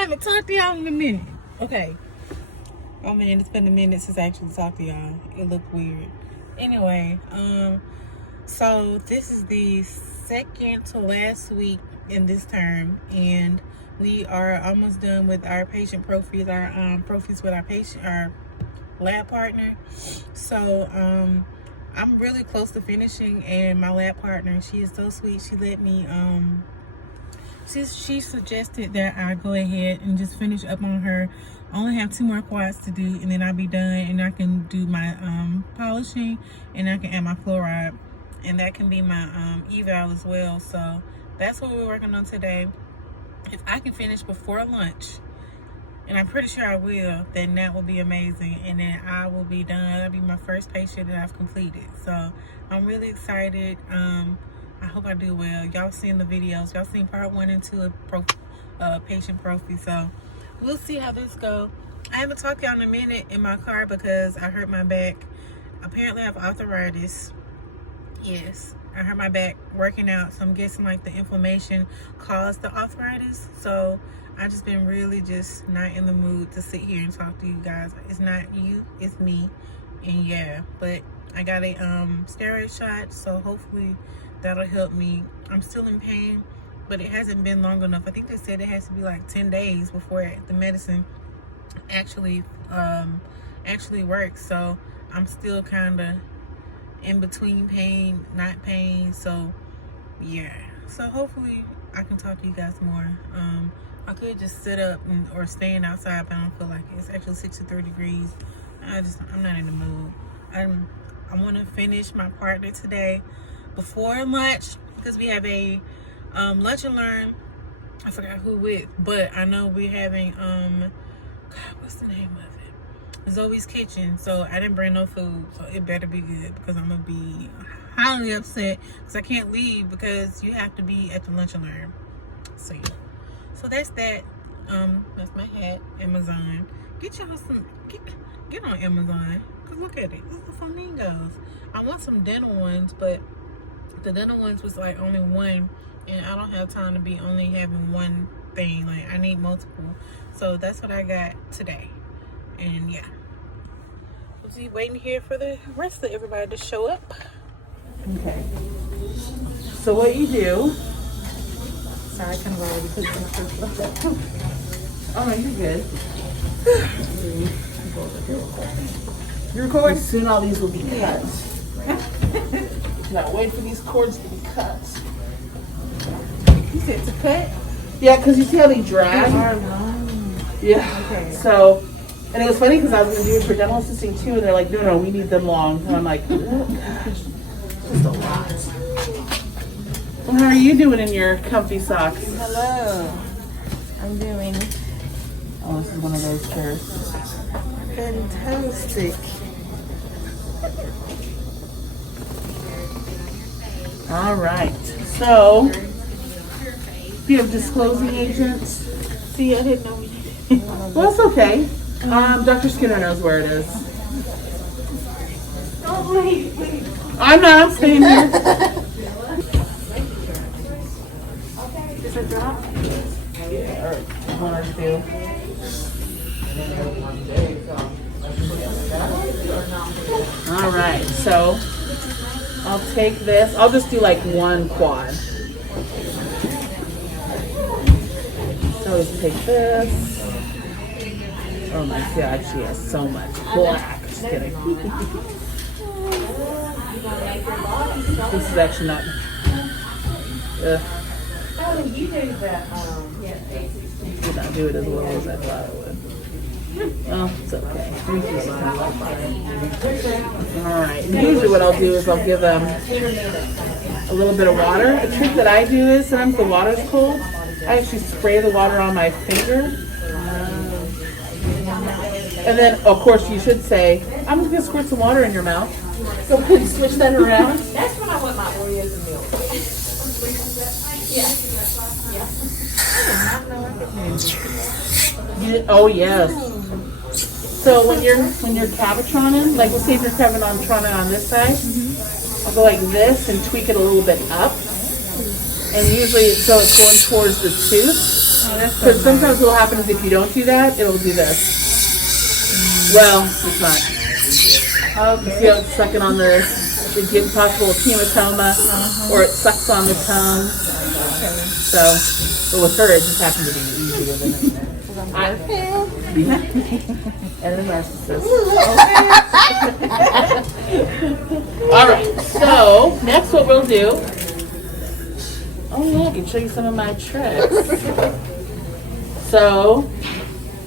haven't talked to y'all in a minute. Okay. Oh man, it's been a minute since I actually talked to y'all. It looked weird. Anyway, so this is the second to last week in this term, and we are almost done with our patient profies, our profies with our lab partner. So I'm really close to finishing, and my lab partner, she is so sweet. She let me she suggested that I go ahead and just finish up on her. I only have 2 more quads to do, and then I'll be done, and I can do my polishing, and I can add my fluoride, and that can be my eval as well. So that's what we're working on today. If I can finish before lunch, and I'm pretty sure I will, then that will be amazing, and then I will be done. That'll be my first patient that I've completed. So I'm really excited. I hope I do well. Y'all seen the videos. Y'all seen part 1 and 2 of patient profi. So we'll see how this go. I haven't talked to y'all in a minute in my car because I hurt my back. Apparently I have arthritis. Yes, I hurt my back working out, so I'm guessing like the inflammation caused the arthritis. So I just been really just not in the mood to sit here and talk to you guys. It's not you, it's me. And yeah, but I got a steroid shot, so hopefully that'll help me. I'm still in pain, but it hasn't been long enough. I think they said it has to be like 10 days before the medicine actually works. So I'm still kind of in between pain, not pain. So yeah, so hopefully I can talk to you guys more. I could just sit up or stand outside, but I don't feel like it. It's actually 63 degrees. I'm not in the mood. I want to finish my partner today before lunch, because we have a lunch and learn. I forgot who with, but I know we're having God, what's the name of it? Zoe's Kitchen. So I didn't bring no food, so it better be good, because I'm gonna be highly upset because I can't leave because you have to be at the lunch and learn. So yeah, so that's that. That's my hat. Amazon. Get y'all some. Get on Amazon, cause look at it. Look at the flamingos. I want some dental ones, but the dental ones was like only one, and I don't have time to be only having one thing. Like I need multiple. So that's what I got today. And yeah, we'll be waiting here for the rest of everybody to show up. Okay. So what you do? Sorry, I kind of already put some stuff. Oh no, you're good. You record? Soon all these will be cut. Now wait for these cords to be cut. You said to cut? Yeah, because you see how they drag? Yeah. Okay. So, and it was funny because I was going to do it for dental assisting too, and they're like, no, we need them long. And I'm like, it's just a lot. Well, how are you doing in your comfy socks? Hello. I'm doing Oh, this is one of those chairs. fantastic. All right. So, do you have disclosing agents? See, I didn't know we did. Well, it's okay. Dr. Skinner knows where it is. Oh, wait. I'm not. I'm staying here. Is it drop? Yeah, or one or two. All right. So, I'll take this. I'll just do like one quad. So let's take this. Oh my god, she has so much black. Just kidding. This is actually not. Oh, you did that. Did not do it as well as I thought it would. Oh, it's okay. Alright, usually what I'll do is I'll give them a little bit of water. The trick that I do is sometimes the water's cold. I actually spray the water on my finger. And then, of course, you should say, I'm just going to squirt some water in your mouth. So we can switch that around. That's when I want my Oreos and milk. Oh yes. So when you're cabotroning, like let's say if you're cabotroning on this side, I'll go like this and tweak it a little bit up, and usually so it's going towards the tooth. Because sometimes what will happen is if you don't do that, it'll do this. Well, it's not. You see how it's sucking on the, it gives possible hematoma, or it sucks on the tongue. So, but with her, it just happened to be easier than it. And a narcissist. Alright, so next what we'll do. Oh yeah, I can show you some of my tricks. So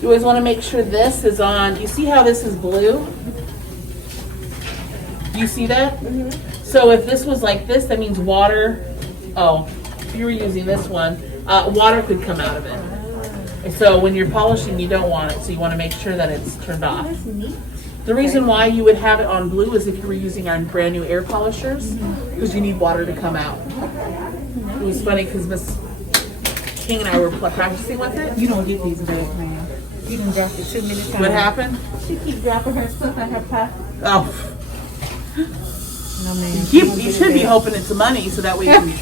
you always want to make sure this is on. You see how this is blue? You see that? So if this was like this, that means water. Oh, if you were using this one, water could come out of it. So when you're polishing, you don't want it. So you want to make sure that it's turned off. The reason why you would have it on blue is if you were using our brand new air polishers, because you need water to come out. It was funny because Miss King and I were practicing with it. You don't get these back, man. You done dropped it too many times. What happened? She keep dropping her stuff in her pot. Oh, No, man. you should be hoping it's money so that way you can.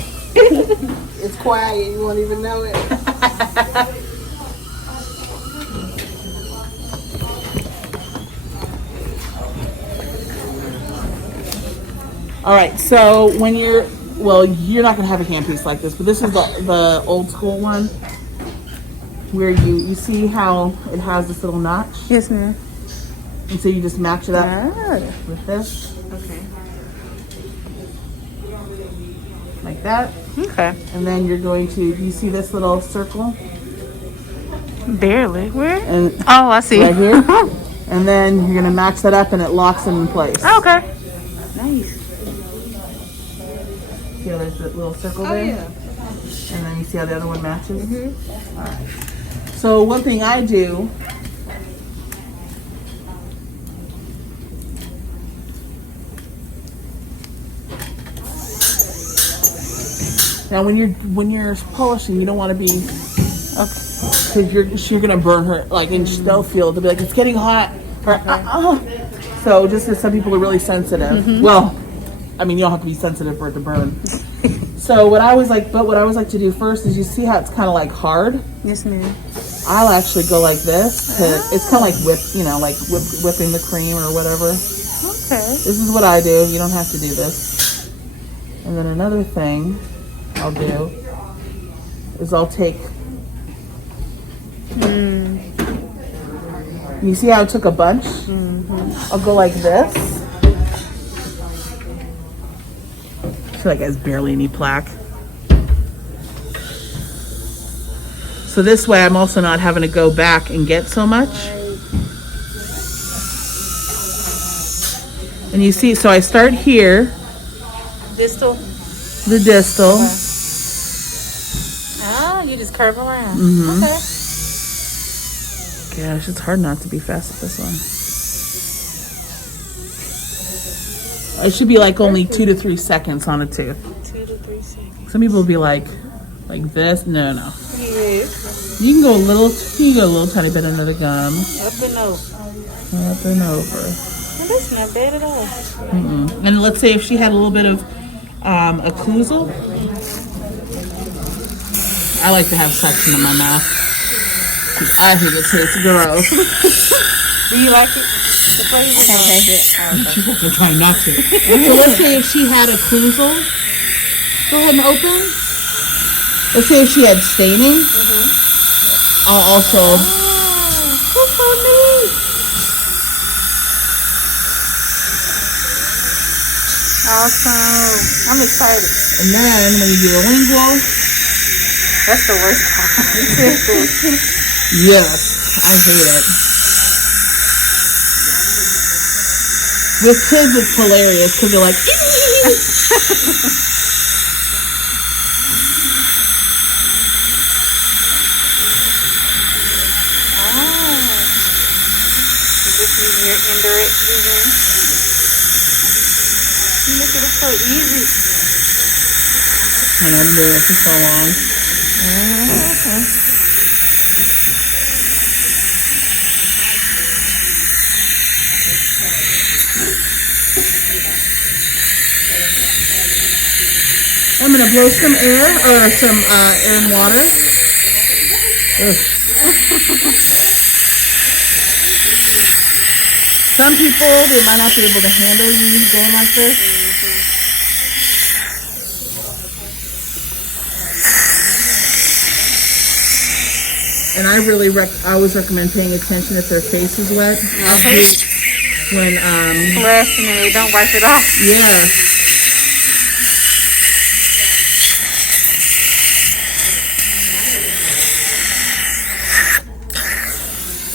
It's quiet. You won't even know it. All right, so when you're not gonna have a handpiece like this, but this is the old school one where you see how it has this little notch, Yes, ma'am. and so you just match it up with this, Okay. like that, Okay. and then you're going to. You see this little circle, Barely. Where? and Oh, I see. right here, and then you're gonna match that up, and it locks it in place. Okay. Nice. See how there's that little circle there? And then you see how the other one matches? All right. So one thing I do, now when you're polishing, you don't want to be, because you're gonna burn her, like, and they'll feel, they'll be like, it's getting hot, or So just because some people are really sensitive, well, I mean, you don't have to be sensitive for it to burn. So what I always like to do first is, you see how it's kind of like hard? Yes, ma'am. I'll actually go like this. It's kind of like whipping the cream or whatever. Okay. This is what I do. You don't have to do this. And then another thing I'll do is I'll take. You see how I took a bunch? I'll go like this. I feel like it has barely any plaque. So this way I'm also not having to go back and get so much. And you see, so I start here, Distal. the distal. Ah, you just curve around. Okay. Gosh, it's hard not to be fast at this one. It should be like only 2 to 3 seconds on a tooth. 2 to 3 seconds. Some people will be like this. No. Yes. You can go a little tiny bit under the gum. Up and over. Up and over. Well, that's not bad at all. And let's say if she had a little bit of occlusal. I like to have suction in my mouth. I think it tastes gross. Do you like it? The flavor? She's like, I'm trying not to. So let's say if she had occlusal. Go ahead and open. Let's say if she had staining. I'll also. That's so neat. Awesome. I'm excited. And then when you do the lingual. That's the worst part. Yes, I hate it. With kids, it's hilarious because they're like, Just using your indirect vision. Look at it, so easy. and I'm doing it for so long. I'm gonna blow some air or some air and water. Some people, they might not be able to handle you going like this. And I really I always recommend paying attention if their face is wet. Okay. When Flush and then they don't wipe it off. yeah.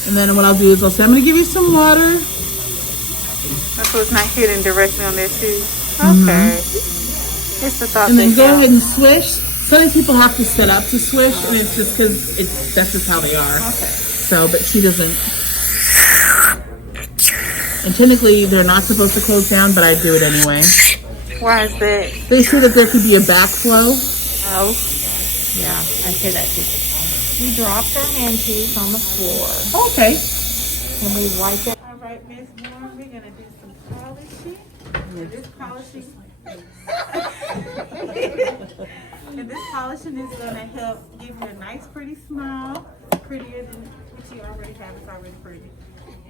And then what I'll do is I'll say, I'm going to give you some water. That's so it's not hitting directly on their tooth. Okay. It's the thought. And then go ahead and swish. Some people have to set up to swish, and it's just because that's just how they are. Okay. So, but she doesn't. And technically, they're not supposed to close down, but I do it anyway. Why is that? They say that there could be a backflow. Oh. Yeah, I hear that too. We dropped our hand tooth on the floor. Okay. And we wiped it. All right, Miss Warren, we're gonna do some polishing. And this polishing. And this polishing is gonna help give you a nice, pretty smile, prettier than what you already have. It's already pretty.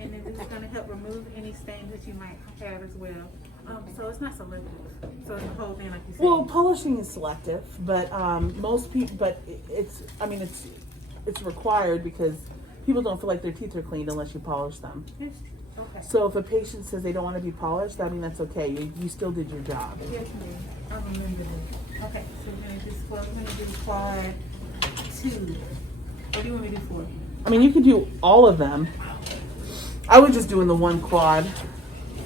And then this is gonna help remove any stains that you might have as well. So it's not selective. So it's the whole thing, like you said. Well, polishing is selective, but most people, but it's required because people don't feel like their teeth are cleaned unless you polish them. Okay. So if a patient says they don't want to be polished, I mean, that's okay. You still did your job. Yes, ma'am. I remember that. Okay, so we're gonna do quad 2. What do you want me to do 4? I mean, you could do all of them. I was just doing the one quad.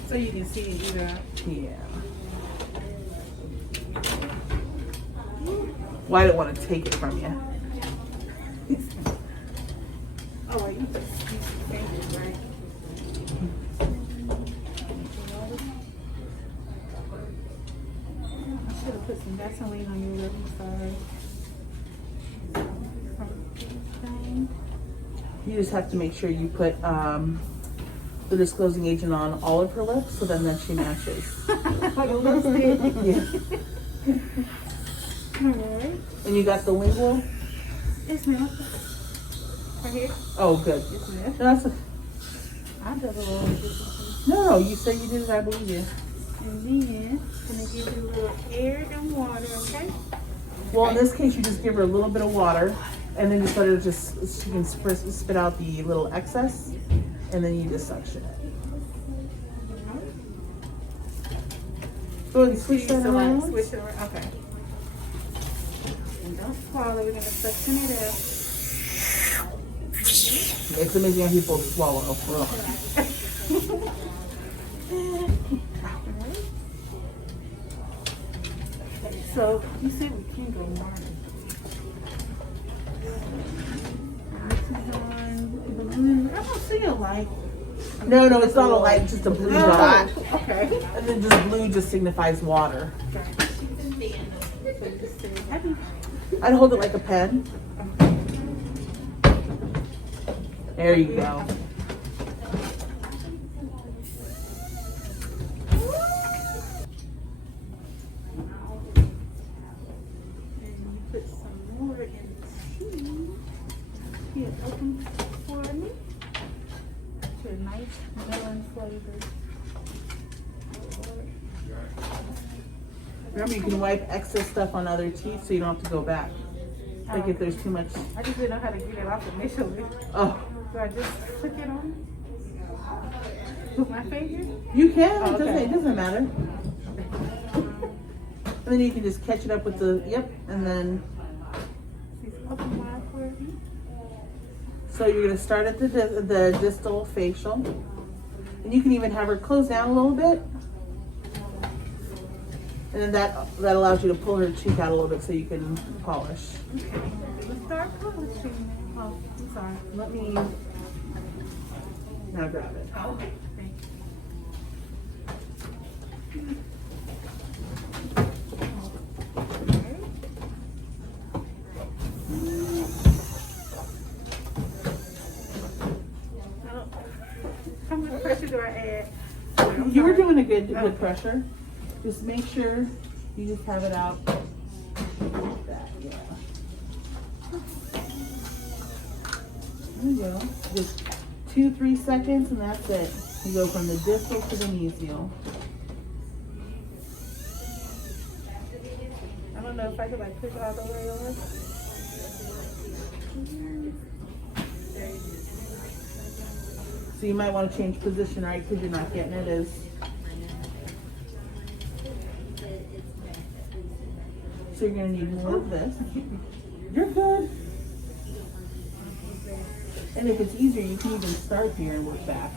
So you can see it either. Yeah. Well, I didn't want to take it from you. Oh, well, you just use your fingers, right? I should have put some Vaseline on your lip. I'm sorry. You just have to make sure you put the disclosing agent on all of her lips, so then she matches. Like a lipstick. Yeah. Alright. And you got the lingual? Yes, ma'am. Right here? Oh, good. Yes, ma'am. No, that's I did a little bit. no, you said you did it. I believe you. And then, gonna give you a little air and water, okay? Well, in this case, you just give her a little bit of water, and then just let her she can spit out the little excess, and then you just suction it. Go ahead and switch that around. Switch it around, okay. And don't swallow, we're gonna suction it up. It's amazing how people swallow. Ugh. So, you said we can go more. I don't see a light. No, it's not a light, just a blue dot. Okay. And then just blue just signifies water. I'd hold it like a pen. There you go. And you put some more in the tea. Here, open for me. To a nice melon flavor. Remember, you can wipe excess stuff on other teeth so you don't have to go back. Like if there's too much. I just didn't know how to get it off initially. Oh, So I just took it on with my finger. you can. Oh, okay. It doesn't matter. And then you can just catch it up with the, and then. Please open wide for me. So you're going to start at the distal facial. And you can even have her close down a little bit. And then that allows you to pull her cheek out a little bit so you can polish. Okay. Let's start polishing. Oh, I'm sorry. Let me now grab it. Oh, okay. Thank you. How much pressure do I add? You were doing a good pressure. Just make sure you just have it out like that, yeah. There you go. Just 2-3 seconds and that's it. You go from the distal to the mesial. I don't know if I could like push all the way over. So you might want to change position, right? Because you're not getting it as. So you're going to need more of this. You're good. And if it's easier, you can even start here and work back.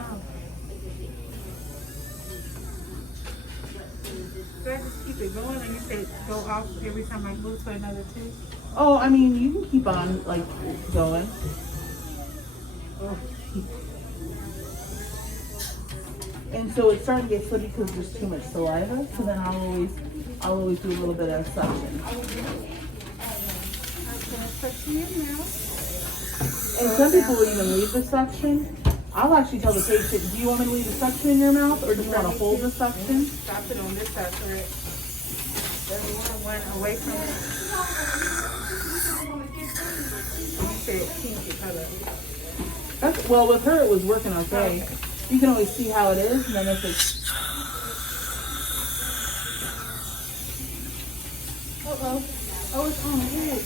Do I just keep it going, and you say go off every time I move to another tooth? Oh, I mean, you can keep on like going. And so it's starting to get slippy because there's too much saliva. So then I'll always do a little bit of suction. And some people will even leave the suction. I'll actually tell the patient, do you want me to leave the suction in your mouth or do you want to hold the suction? Stop it on this side, correct? There's one away from it. You said pink color. Well, with her it was working okay. You can always see how it is, and then if it's... Uh-oh. Oh, it's on good.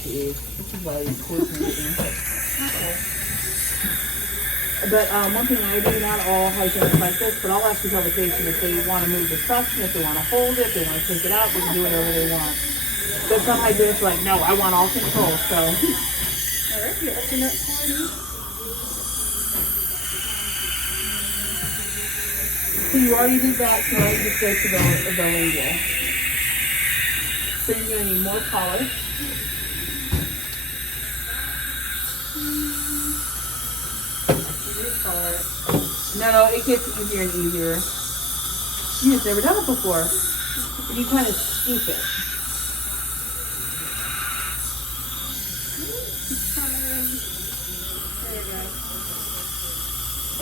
This is why he's coordinating. But one thing I do, not all hygienists like this, but I'll actually tell the patient if they want to move the suction, if they want to hold it, if they want to take it out, they can do whatever they want. But some hygienists are like, no, I want all control, so. Alright, you open up for me. So you already did that, so now you just go to the lingual. So you're going to need more polish. No, it gets easier and easier. You just never done it before. You kind of scoop it.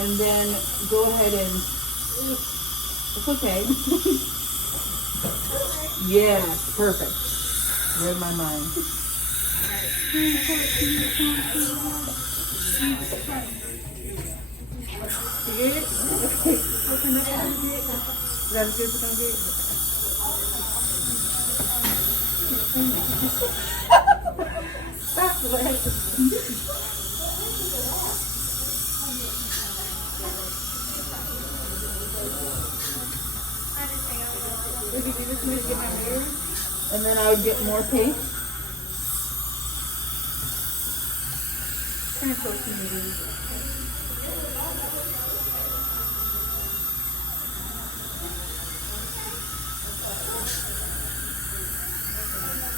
And then go ahead and, it's okay. Yes, perfect. Read my mind. You get it? Open up a little bit. Is that as good as it's gonna get? Stop laughing. Would you do this when you get my hair? And then I would get more paste. Kind of close to me.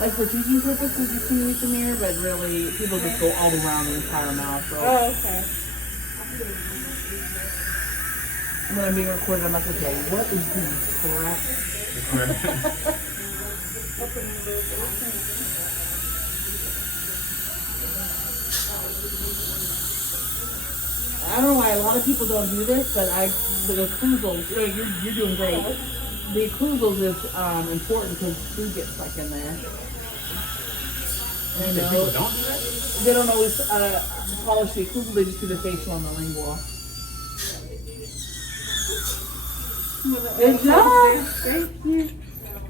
Like for teaching purposes, you can use the mirror, but really, people just go all around the entire mouth. So. Oh, okay. When I'm being recorded, I'm like, okay, what is the correct? I don't know why a lot of people don't do this, but the occlusals, you're doing great. The occlusals is important because food gets stuck in there. You know, People don't do that? they don't always polish the occlusal, they just do the facial and the lingual. Good job! Thank you.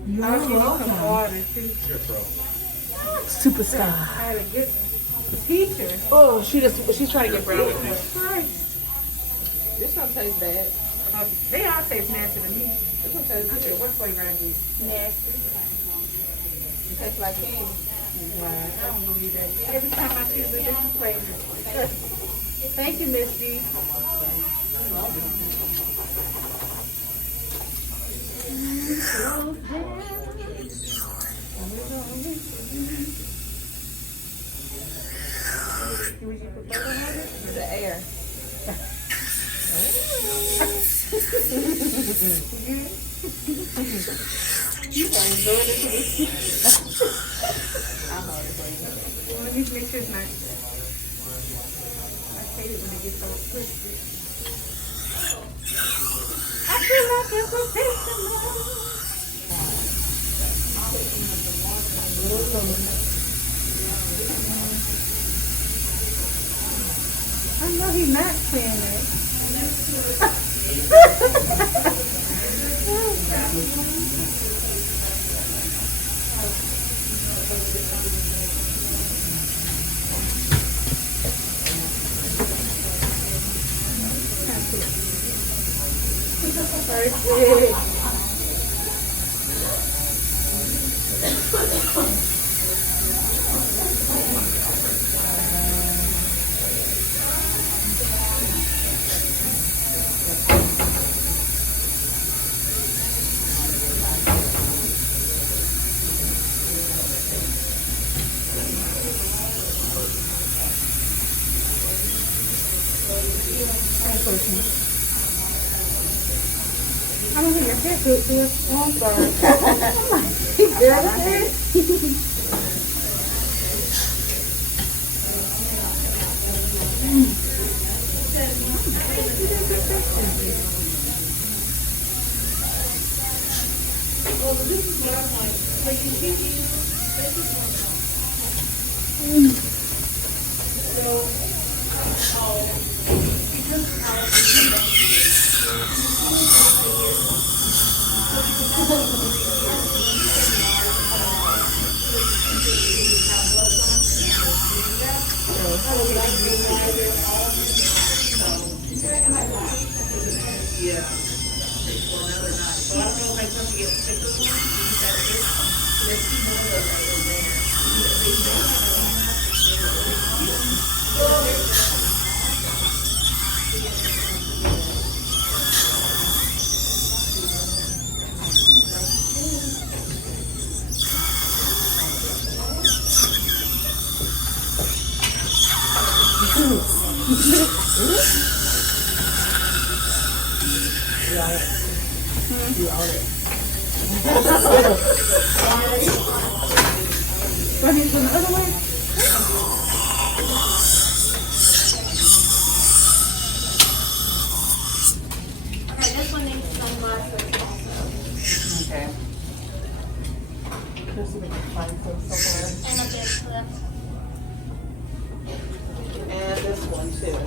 You're I'll give you some welcome. water too. You're a pro. Superstar. I had a good teacher. Oh, she's trying to get brown with me. This don't taste bad. They all taste nasty to me. This one tastes I good. said, what flavor I get? Nasty. It tastes like candy. Wow, I don't believe that. Every time I choose a different flavor. Thank you, Miss D. The air. You can enjoy this. Well, let me make sure it's not. I hate it when it gets so twisted. I feel like a professional. I know he's not saying that. Perfect. I don't think your cat cooked this. Oh, I'm sorry. I'm like, girl, that's it. What is another one? Alright, this one needs sunglasses also. Okay. Let's see if we can find some somewhere. And a big clip. And this one too.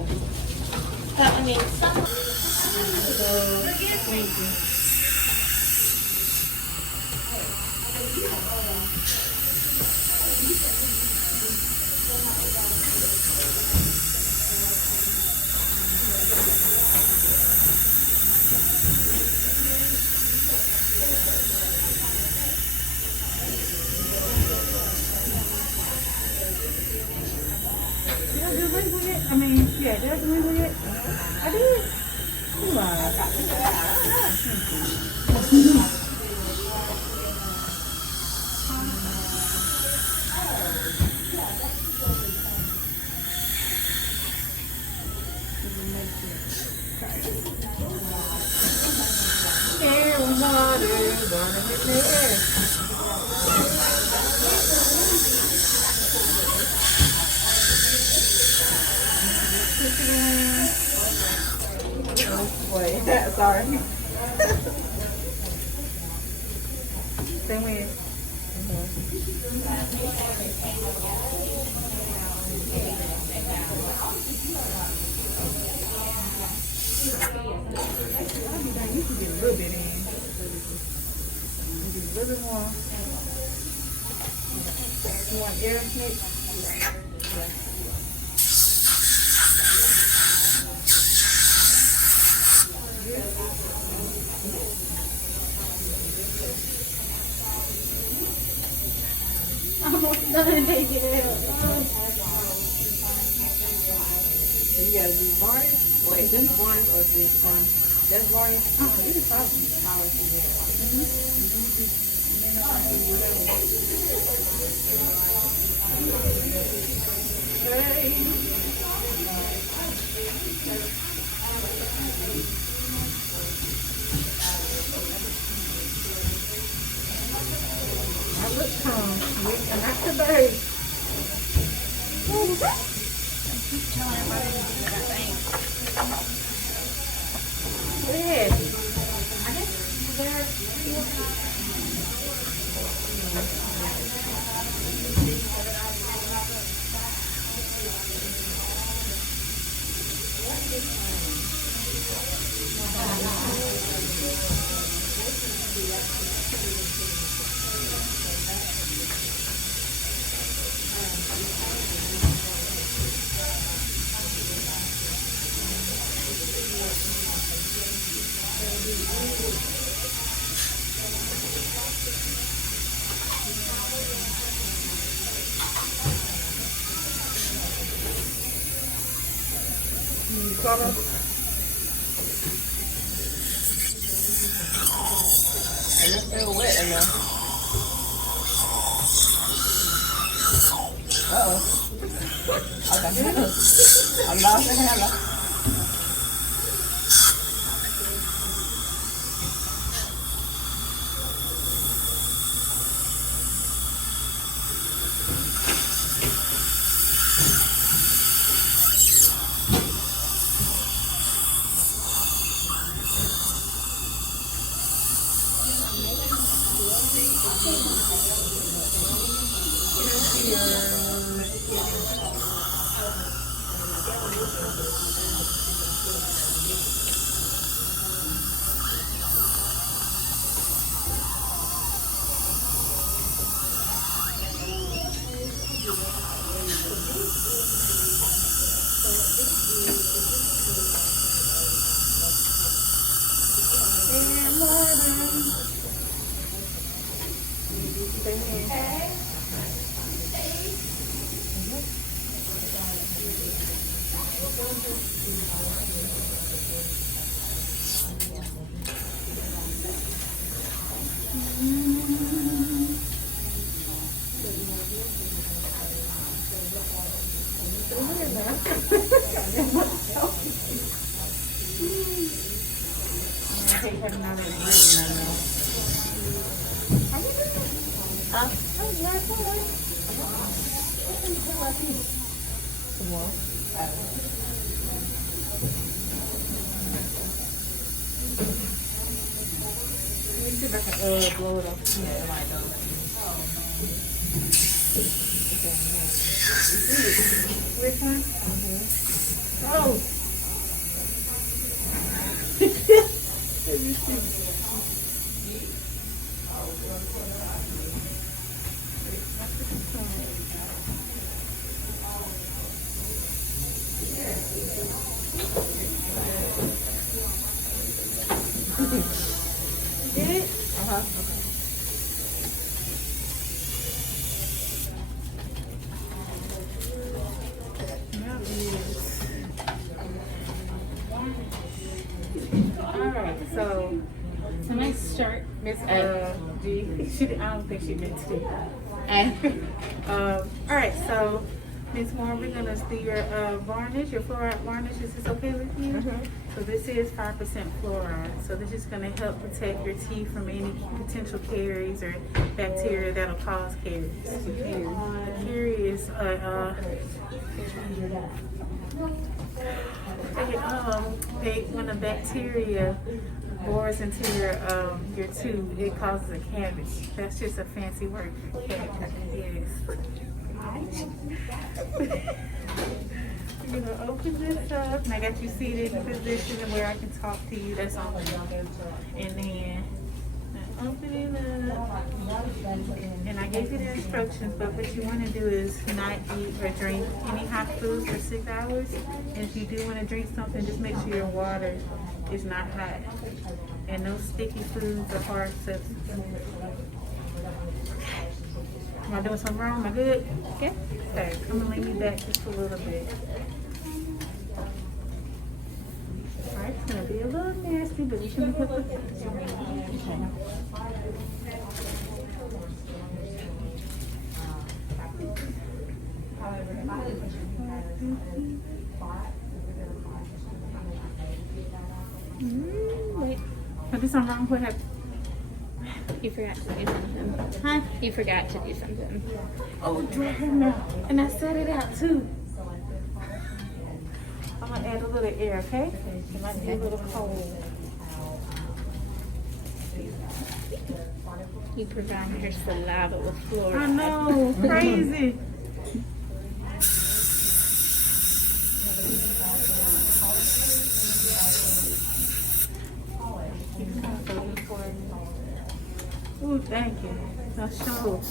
I mean, some. Thank you. Did I do this yet? I mean, yeah, did I do this yet? I did. Come on. Air and water, burning in the air. Wait, sorry. Same way. You can get a little bit in. Maybe a little bit more. You want air mix? Almost done. They get it. You gotta do varnish. Wait, this varnish or this one? That's varnish. Oh, this is probably polish in there. And then I can do whatever. I look calm. And not the bird. What was that? Telling everybody to do that thing. Yes. I guess they're. And it's still wet in there. Uh-oh. Okay. I'm lost in camera. Blow it up. Yeah, it might go. Which one? Oh. Did it? Alright, so tonight's shirt, Miss G, I don't think she meant to. Alright, so Miss Moore, we're gonna do your varnish, your fluoride varnish. Is this okay with you? So this is 5% fluoride. So this is gonna help protect your teeth from any potential caries or bacteria that'll cause caries. The carie is when a bacteria bores into your tooth, it causes a cavity. That's just a fancy word for cavity. Yes. You're gonna open this up, and I got you seated in position where I can talk to you. That's all. And then open it up. And I gave you the instructions, but what you want to do is not eat or drink any hot foods for 6 hours. And if you do want to drink something, just make sure your water is not hot. And no sticky foods or hard substances. Am I doing something wrong? Am I good? Okay. Okay, I'm gonna lean you back just a little bit. Alright, it's gonna be a little nasty, but you shouldn't put the Wait. I did something wrong. What happened? You forgot to do something. Huh? You forgot to do something. Oh, dry her mouth. And I set it out too. I'm gonna add a little air, okay? It might be a little cold. You provide her saliva with fluoride. I know, crazy. Ooh, thank you. That's so.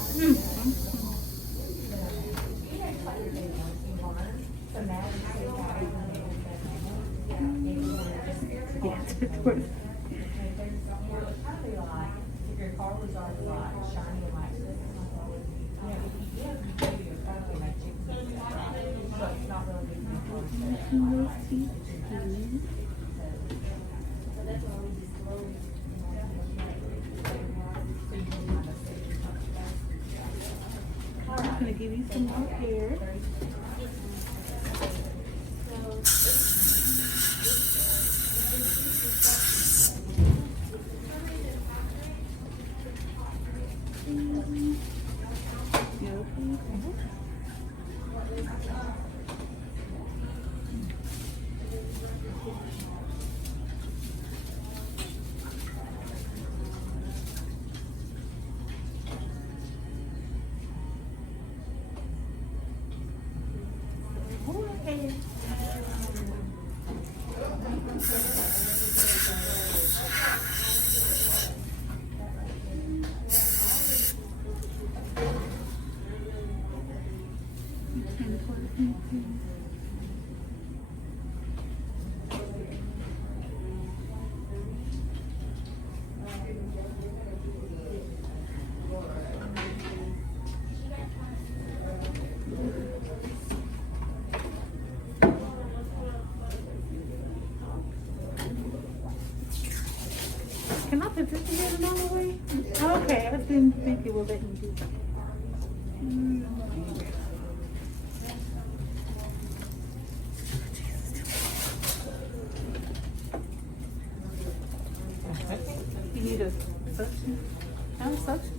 gonna give you some more hair. Can I put this together the normal way? Okay, I didn't think it would let me do that. You need a suction? Kind of suction?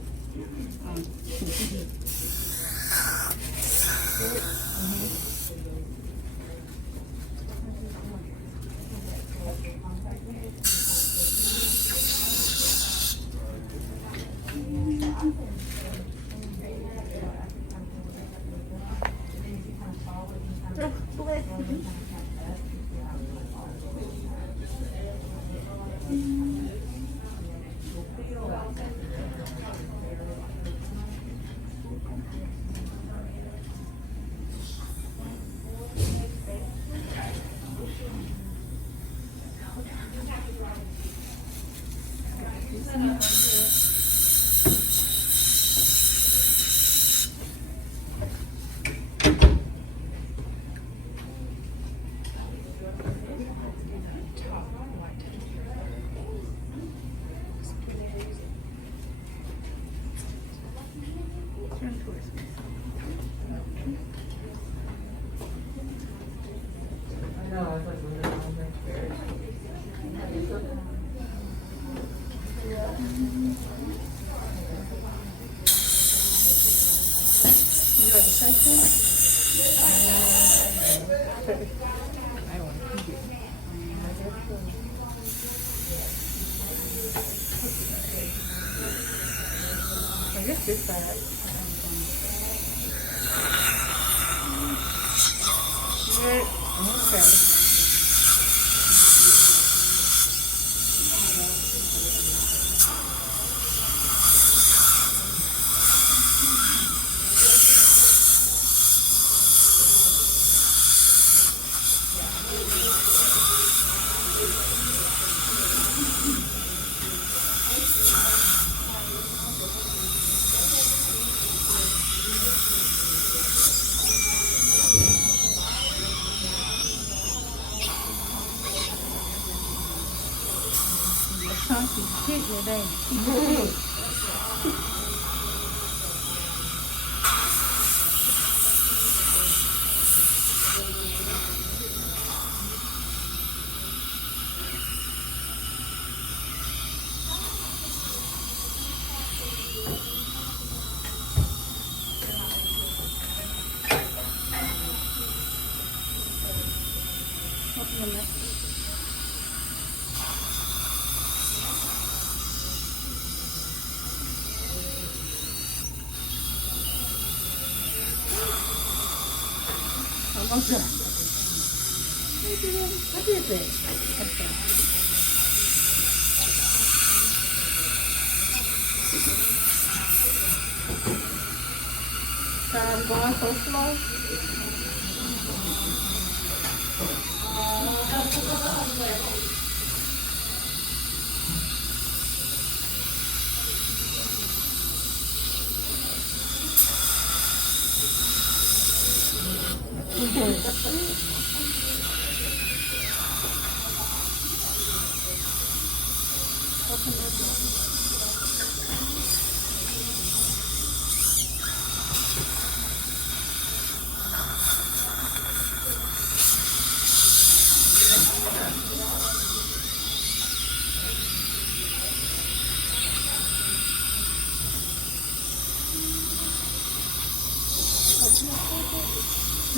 I guess this side. Okay. Okay. What is it? Okay. So I'm going so slow.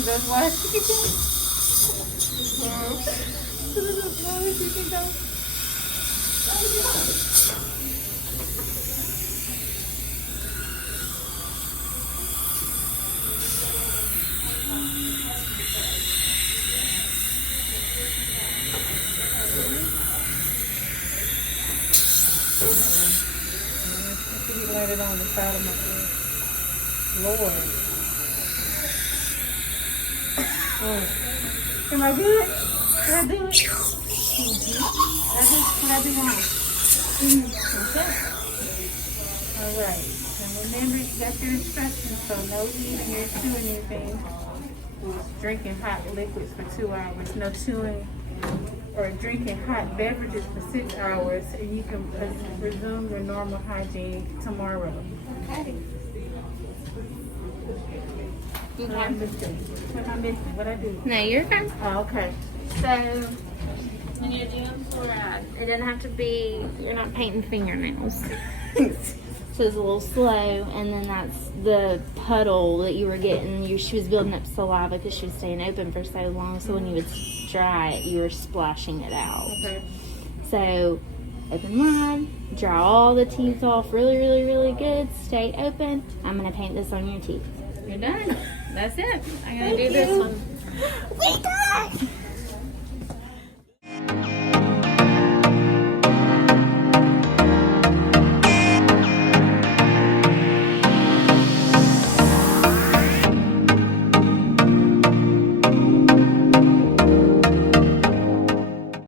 That's why she can go. That's why she can go. She landed on the side of my head. Lord. Am I good? Did I do it? Can I be wrong? Okay. All right. And remember, you got your instructions, so no eating or chewing anything. Drinking hot liquids for 2 hours. No chewing or drinking hot beverages for 6 hours. And you can resume your normal hygiene tomorrow. Okay. You What am I can. missing? What am I missing? What I do? No, you're fine. Oh, okay. So, when you're doing fluoride, it doesn't have to be, you're not painting fingernails. So it's a little slow, and then that's the puddle that you were getting. She was building up saliva because she was staying open for so long. So when you would dry it, you were splashing it out. Okay. So open wide, dry all the teeth off really, really, really good. Stay open. I'm going to paint this on your teeth. You're done. That's it. I'm going to do this one. We done!